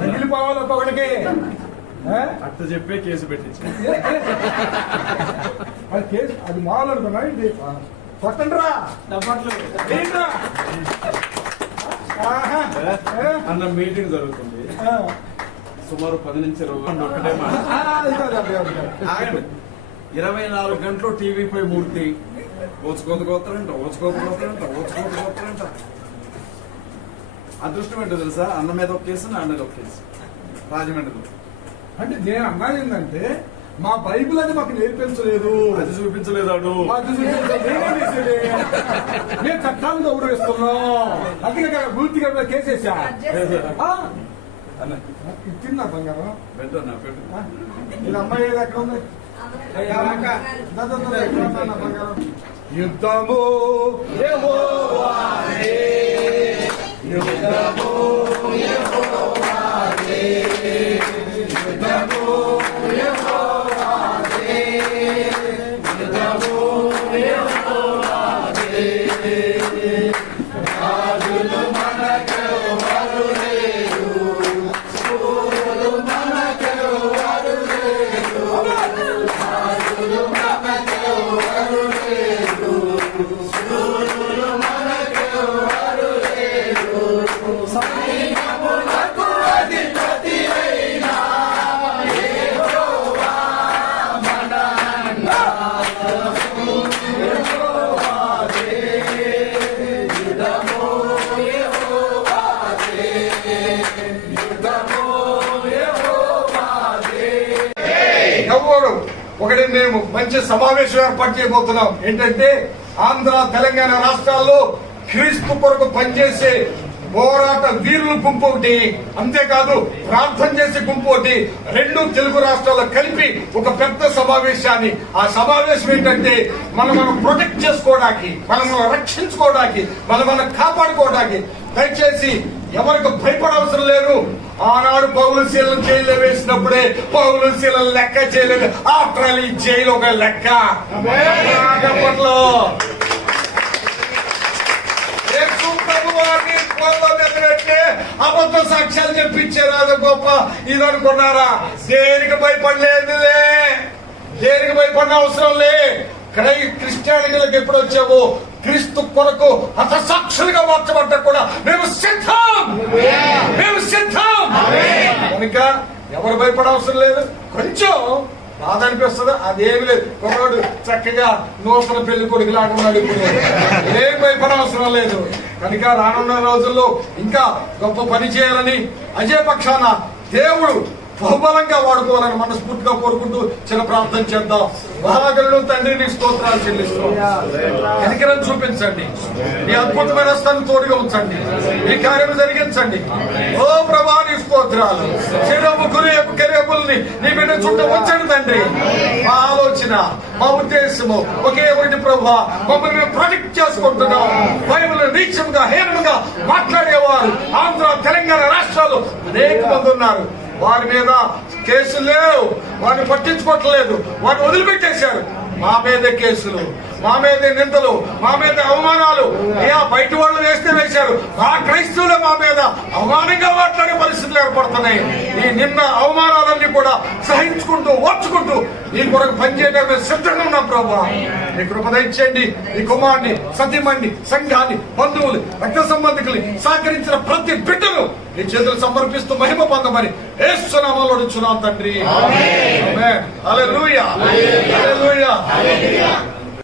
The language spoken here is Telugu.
మిగిలిపోవాలి ఒక్కొక్కడికి అట్ట చెప్పే కేసు పెట్టించి అది కేసు అది మామూలు అనుకున్నా ఇది కొట్టండి రా అన్న మీటింగ్ జరుగుతుంది సుమారు 10 నుంచి 20 ఒకటే మాట 24 గంటలు టీవీపై మూర్తి ఓచుకోకపోతారంట అదృష్టం ఏంటో తెలుసా? అన్న మీద ఒక కేసు, నా మీద ఒక కేసు రాజమండ్రిలో. అంటే నేను అన్నది ఏంటంటే మా బైబిల్ అది మాకు నేర్పించలేదు, అది చూపించలేదు, మేము చట్టాలను గౌరవిస్తున్నాం. అందుకే పూర్తిగా కేసేసా తిన్నా బంగారం పెట్టు. ఇది అమ్మాయి ఎక్కడ ఉంది? బంగారం యుద్ధము యెహోవాదే, యుద్ధము యెహోవాదే, యుద్ధము యెహోవాదే, యుద్ధము యెహోవాదే. రాజులు మనకెవరు లేరు, శూరులు మనకెవరు లేరు, రాజులు మనకెవరు లేరు, శూరులు మనకెవరు లేరు, సైన్యములకు అధిపతి అయిన యెహోవా మన అన్న. యెహోవాదే, యుద్ధము యెహోవాదే, యుద్ధము యెహోవాదే. ఎవరు ఒకటి మేము మంచి సమావేశం ఏర్పాటు చేయబోతున్నాం. ఏంటంటే ఆంధ్ర తెలంగాణ రాష్ట్రాల్లో క్రీస్తు కొరకు పనిచేసే పోరాట వీరుల గుంపు ఒకటి, అంతేకాదు ప్రార్థన చేసే గుంపు ఒకటి, 2 తెలుగు రాష్ట్రాల్లో కలిపి ఒక పెద్ద సమావేశాన్ని. ఆ సమావేశం ఏంటంటే మనం ప్రొటెక్ట్ చేసుకోవడానికి, మనం రక్షించుకోవడానికి, మనం కాపాడుకోవడానికి. దయచేసి ఎవరికి భయపడవసరం లేదు. ఆనాడు పౌలు శీలను జైల్లో వేసినప్పుడే పౌలు శీలను లెక్క చేయలేదు. ఆఫ్టర్ ఆల్ ఈ జైలు ఒక లెక్క. అప్పట్లో అబద్ధ సాక్ష్యాలు చెప్పించారు, అది గొప్ప ఇది అనుకున్నారా? దేనికి భయపడలేదులే, దేనికి భయపడిన అవసరం లే. క్రిస్టియానిటీలకు ఎప్పుడు వచ్చావు? క్రీస్తు కొరకు హతసాక్షులుగా మార్చబడ్డా కూడా మేము సిద్ధం, మేము సిద్ధం. కనుక ఎవరు భయపడవసరం లేదు. కొంచెం బాధ అనిపిస్తుంది, అదేమి లేదు. ఒకడు చక్కగా నూతన పెళ్లి కొడుకు లాగా ఉన్నాడు. ఇప్పుడు ఏం భయపడవసరం లేదు. కనుక రానున్న రోజుల్లో ఇంకా గొప్ప పని చేయాలని అజయ పక్షాన దేవుడు బహుబలంగా వాడుకోవాలని మనస్ఫూర్తిగా కోరుకుంటూ చిన్న ప్రార్థన చేద్దాం. మహాగణుడు తండ్రి నీ స్తోత్రాలు చెల్లిస్తాం. కనికరం చూపించండి, నీ అద్భుతమైన స్థానం తోడుగా ఉంచండి, ఈ కార్యం జరిగించండి. ఓ ప్రభా నీ స్తోత్రాలు. శరీరము కెరేబుల్ని నీ బిడ్డ చుట్టూ వచ్చండి తండ్రి. మా ఆలోచన, మా ఉద్దేశము ఒకే ఒకటి ప్రభా, మమ్మల్ని మేము ప్రొటెక్ట్ చేసుకుంటున్నాం. బైబిల్ నీచంగా హీనంగా మాట్లాడేవారు ఆంధ్ర తెలంగాణ రాష్ట్రాలు అనేక మంది ఉన్నారు. వారి మీద కేసులు లేవు, వారిని పట్టించుకోవట్లేదు, వారిని వదిలిపెట్టేశారు. మా మీద కేసులు, మా మీద నిందలు, మా మీద అవమానాలు. బయట వాళ్ళు వేస్తే వేశారు, ఆ క్రైస్తవులు మా మీద అవమానంగా మాట్లాడే పరిస్థితులు ఏర్పడుతున్నాయి. ఈ నిన్న అవమానాలన్నీ కూడా సహించుకుంటూ ఓర్చుకుంటూ నీ కొరకు పనిచేయడానికి సిద్ధంగా ఉన్నాం ప్రభా. నీ కృప దయచేయండి. నీ కుమారుని, సతీమణ్ణి, సంఘాన్ని, బంధువులు, రక్త సంబంధికులు సహకరించిన ప్రతి బిడ్డను నీ చేతులు సమర్పిస్తూ మహిమ పొందమని యేసు నామములో అడుగుచున్నాం తండ్రి. ఆమేన్. హల్లెలూయా, హల్లెలూయా.